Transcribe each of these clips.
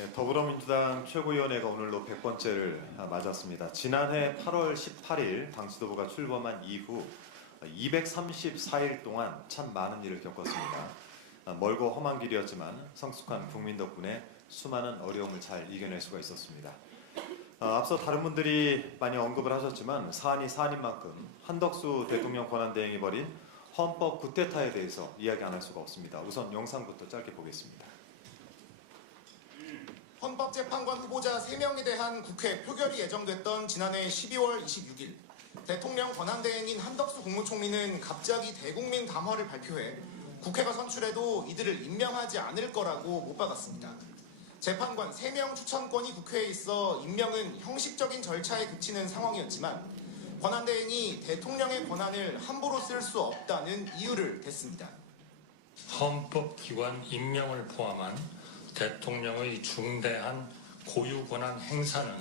네, 더불어민주당 최고위원회가 오늘로 100번째를 맞았습니다. 지난해 8월 18일 당 지도부가 출범한 이후 234일 동안 참 많은 일을 겪었습니다. 멀고 험한 길이었지만 성숙한 국민 덕분에 수많은 어려움을 잘 이겨낼 수가 있었습니다. 앞서 다른 분들이 많이 언급을 하셨지만 사안이 사안인 만큼 한덕수 대통령 권한대행이 벌인 헌법 구테타에 대해서 이야기 안 할 수가 없습니다. 우선 영상부터 짧게 보겠습니다. 헌법재판관 후보자 3명에 대한 국회 표결이 예정됐던 지난해 12월 26일 대통령 권한대행인 한덕수 국무총리는 갑자기 대국민 담화를 발표해 국회가 선출해도 이들을 임명하지 않을 거라고 못 박았습니다. 재판관 3명 추천권이 국회에 있어 임명은 형식적인 절차에 그치는 상황이었지만 권한대행이 대통령의 권한을 함부로 쓸 수 없다는 이유를 댔습니다. 헌법기관 임명을 포함한 대통령의 중대한 고유권한 행사는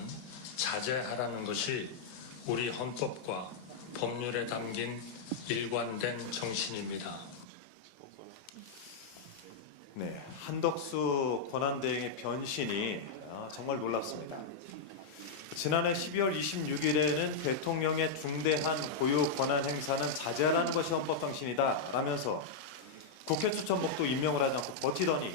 자제하라는 것이 우리 헌법과 법률에 담긴 일관된 정신입니다. 네, 한덕수 권한대행의 변신이 정말 놀랍습니다. 지난해 12월 26일에는 대통령의 중대한 고유 권한 행사는 자제하라는 것이 헌법 정신이다 라면서 국회 추천복도 임명을 하지 않고 버티더니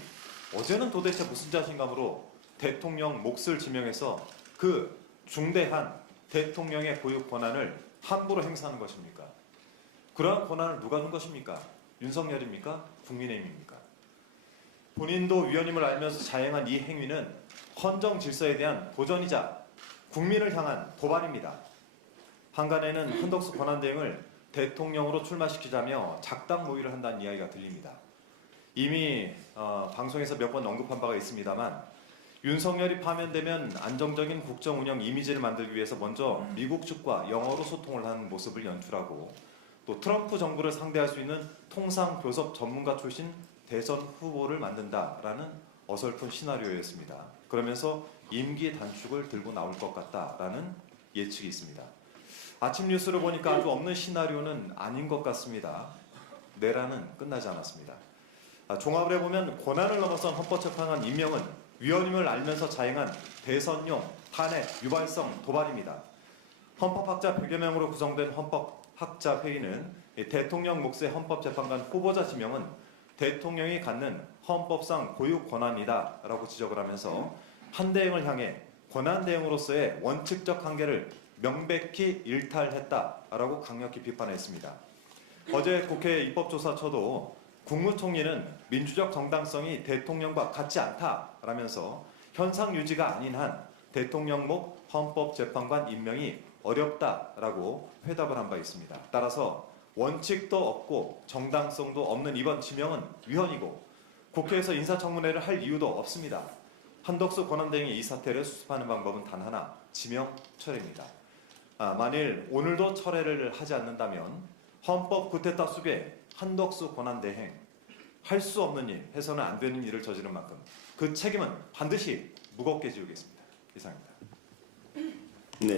어제는 도대체 무슨 자신감으로 대통령 몫을 지명해서 그 중대한 대통령의 고유 권한을 함부로 행사하는 것입니까? 그러한 권한을 누가 준 것입니까? 윤석열입니까? 국민의힘입니까? 본인도 위헌임을 알면서 자행한 이 행위는 헌정 질서에 대한 도전이자 국민을 향한 도발입니다. 한간에는 한덕수 권한대행을 대통령으로 출마시키자며 작당 모의를 한다는 이야기가 들립니다. 이미 방송에서 몇 번 언급한 바가 있습니다만 윤석열이 파면되면 안정적인 국정 운영 이미지를 만들기 위해서 먼저 미국 측과 영어로 소통을 하는 모습을 연출하고 또 트럼프 정부를 상대할 수 있는 통상 교섭 전문가 출신 대선 후보를 만든다라는 어설픈 시나리오였습니다. 그러면서 임기 단축을 들고 나올 것 같다라는 예측이 있습니다. 아침 뉴스를 보니까 아주 없는 시나리오는 아닌 것 같습니다. 내란은 끝나지 않았습니다. 종합을 해보면 권한을 넘어선 헌법재판관 임명은 위헌임을 알면서 자행한 대선용 탄핵 유발성 도발입니다. 헌법학자 100여 명으로 구성된 헌법학자회의는 대통령 몫의 헌법재판관 후보자 지명은 대통령이 갖는 헌법상 고유 권한이다 라고 지적을 하면서 한대행을 향해 권한대행으로서의 원칙적 한계를 명백히 일탈했다라고 강력히 비판했습니다. 어제 국회 입법조사처도 국무총리는 민주적 정당성이 대통령과 같지 않다라면서 현상 유지가 아닌 한 대통령 몫 헌법재판관 임명이 어렵다라고 회답을 한 바 있습니다. 따라서 원칙도 없고 정당성도 없는 이번 지명은 위헌이고 국회에서 인사청문회를 할 이유도 없습니다. 한덕수 권한대행이 이 사태를 수습하는 방법은 단 하나, 지명 철회입니다. 만일 오늘도 철회를 하지 않는다면 헌법 구테타 속에 한덕수 권한대행 할 수 없는 일, 해서는 안 되는 일을 저지른 만큼 그 책임은 반드시 무겁게 지우겠습니다. 이상입니다.